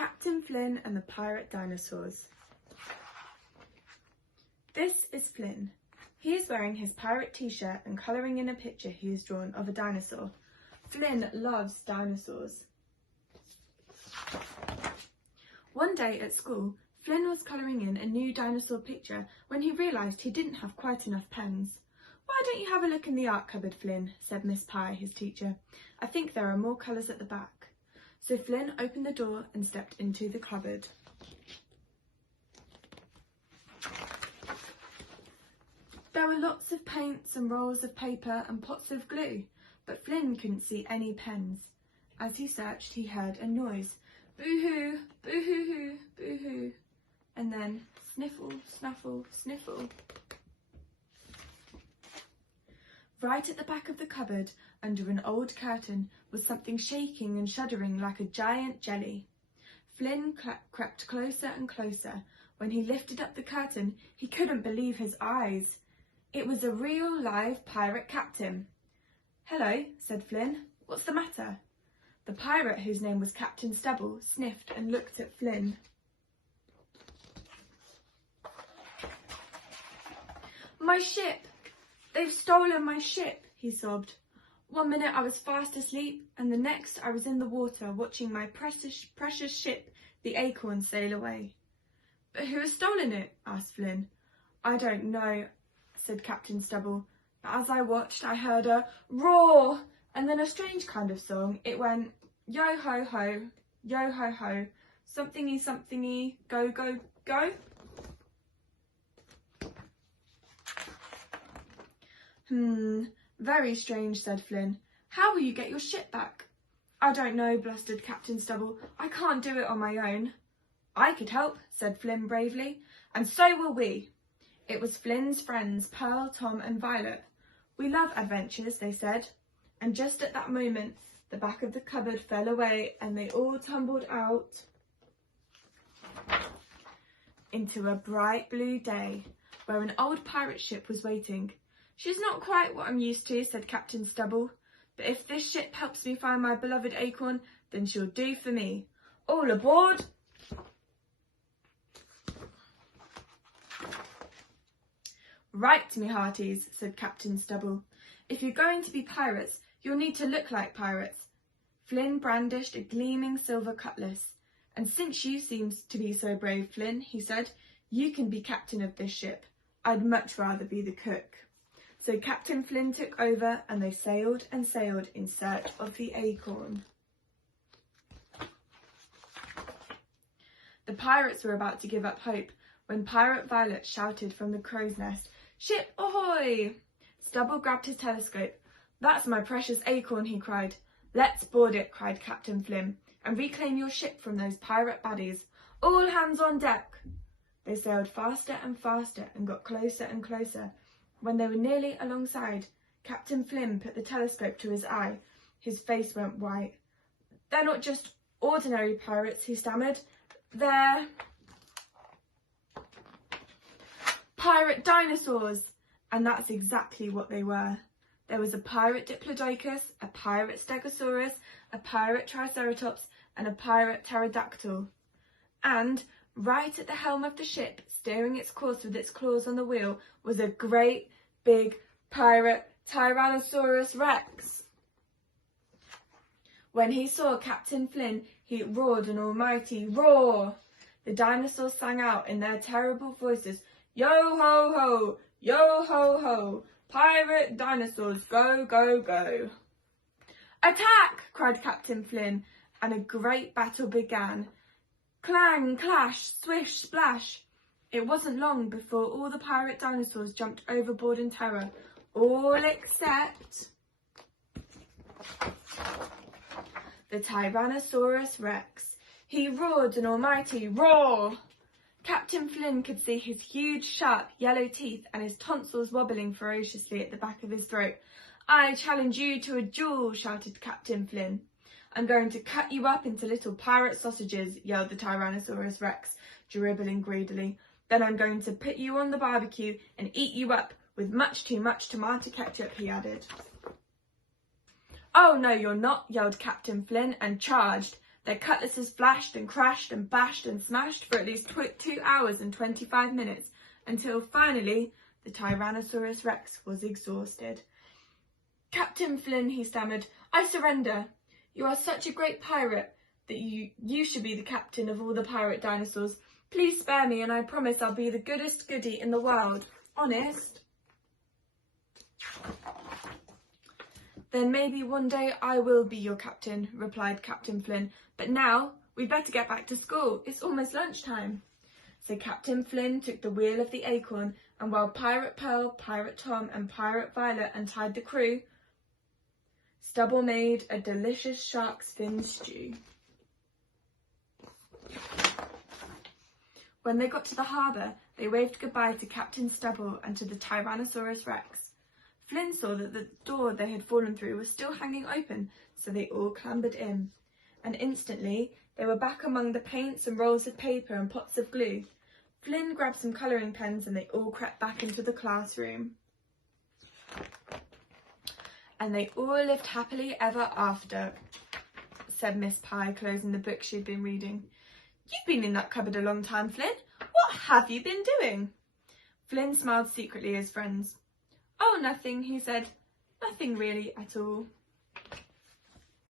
Captain Flynn and the Pirate Dinosaurs. This is Flynn. He is wearing his pirate t-shirt and colouring in a picture he has drawn of a dinosaur. Flynn loves dinosaurs. One day at school, Flynn was colouring in a new dinosaur picture when he realised he didn't have quite enough pens. "Why don't you have a look in the art cupboard, Flynn?" said Miss Pye, his teacher. "I think there are more colours at the back." So Flynn opened the door and stepped into the cupboard. There were lots of paints and rolls of paper and pots of glue, but Flynn couldn't see any pens. As he searched, he heard a noise. Boo-hoo, boo-hoo-hoo, boo-hoo. And then sniffle, snuffle, sniffle. Right at the back of the cupboard, under an old curtain, was something shaking and shuddering like a giant jelly. Flynn crept closer and closer. When he lifted up the curtain, he couldn't believe his eyes. It was a real live pirate captain. "Hello," said Flynn. "What's the matter?" The pirate, whose name was Captain Stubble, sniffed and looked at Flynn. "My ship! They've stolen my ship," he sobbed. "One minute I was fast asleep, and the next I was in the water watching my precious ship, the Acorn, sail away." "But who has stolen it?" asked Flynn. "I don't know," said Captain Stubble. "But as I watched, I heard a roar, and then a strange kind of song. It went, yo-ho-ho, yo-ho-ho, something-y, something-y, go, go, go." Very strange," said Flynn. "How will you get your ship back?" "I don't know," blustered Captain Stubble. "I can't do it on my own." "I could help," said Flynn bravely. "And so will we." It was Flynn's friends, Pearl, Tom and Violet. "We love adventures," they said. And just at that moment, the back of the cupboard fell away and they all tumbled out into a bright blue day, where an old pirate ship was waiting. "She's not quite what I'm used to," said Captain Stubble, "but if this ship helps me find my beloved Acorn, then she'll do for me. All aboard!" "Right, me hearties," said Captain Stubble. "If you're going to be pirates, you'll need to look like pirates." Flynn brandished a gleaming silver cutlass. "And since you seem to be so brave, Flynn," he said, "you can be captain of this ship. I'd much rather be the cook." So Captain Flynn took over and they sailed and sailed in search of the Acorn. The pirates were about to give up hope when Pirate Violet shouted from the crow's nest, "Ship ahoy!" Stubble grabbed his telescope. "That's my precious Acorn," he cried. "Let's board it," cried Captain Flynn, "and reclaim your ship from those pirate baddies. All hands on deck!" They sailed faster and faster and got closer and closer. When they were nearly alongside, Captain Flynn put the telescope to his eye. His face went white. "They're not just ordinary pirates," he stammered. "They're pirate dinosaurs!" And that's exactly what they were. There was a pirate Diplodocus, a pirate Stegosaurus, a pirate Triceratops, and a pirate Pterodactyl. And right at the helm of the ship, steering its course with its claws on the wheel, was a great big pirate Tyrannosaurus Rex. When he saw Captain Flynn, he roared an almighty roar. The dinosaurs sang out in their terrible voices, "Yo-ho-ho, yo-ho-ho, pirate dinosaurs, go, go, go." "Attack!" cried Captain Flynn, and a great battle began. Clang, clash, swish, splash. It wasn't long before all the pirate dinosaurs jumped overboard in terror, all except the Tyrannosaurus Rex. He roared an almighty roar. Captain Flynn could see his huge, sharp, yellow teeth and his tonsils wobbling ferociously at the back of his throat. "I challenge you to a duel," shouted Captain Flynn. "I'm going to cut you up into little pirate sausages," yelled the Tyrannosaurus Rex, dribbling greedily. "Then I'm going to put you on the barbecue and eat you up with much too much tomato ketchup," he added. "Oh, no, you're not," yelled Captain Flynn and charged. Their cutlasses flashed and crashed and bashed and smashed for at least 2 hours and 25 minutes, until finally the Tyrannosaurus Rex was exhausted. "Captain Flynn," he stammered, "I surrender. You are such a great pirate that you should be the captain of all the pirate dinosaurs. Please spare me, and I promise I'll be the goodest goody in the world. Honest." "Then maybe one day I will be your captain," replied Captain Flynn. "But now we'd better get back to school. It's almost lunchtime." So Captain Flynn took the wheel of the Acorn, and while Pirate Pearl, Pirate Tom and Pirate Violet untied the crew, Stubble made a delicious shark's fin stew. When they got to the harbour, they waved goodbye to Captain Stubble and to the Tyrannosaurus Rex. Flynn saw that the door they had fallen through was still hanging open, so they all clambered in. And instantly they were back among the paints and rolls of paper and pots of glue. Flynn grabbed some colouring pens and they all crept back into the classroom. "And they all lived happily ever after," said Miss Pye, closing the book she had been reading. "You've been in that cupboard a long time, Flynn. What have you been doing?" Flynn smiled secretly at his friends. "Oh, nothing," he said. "Nothing really at all."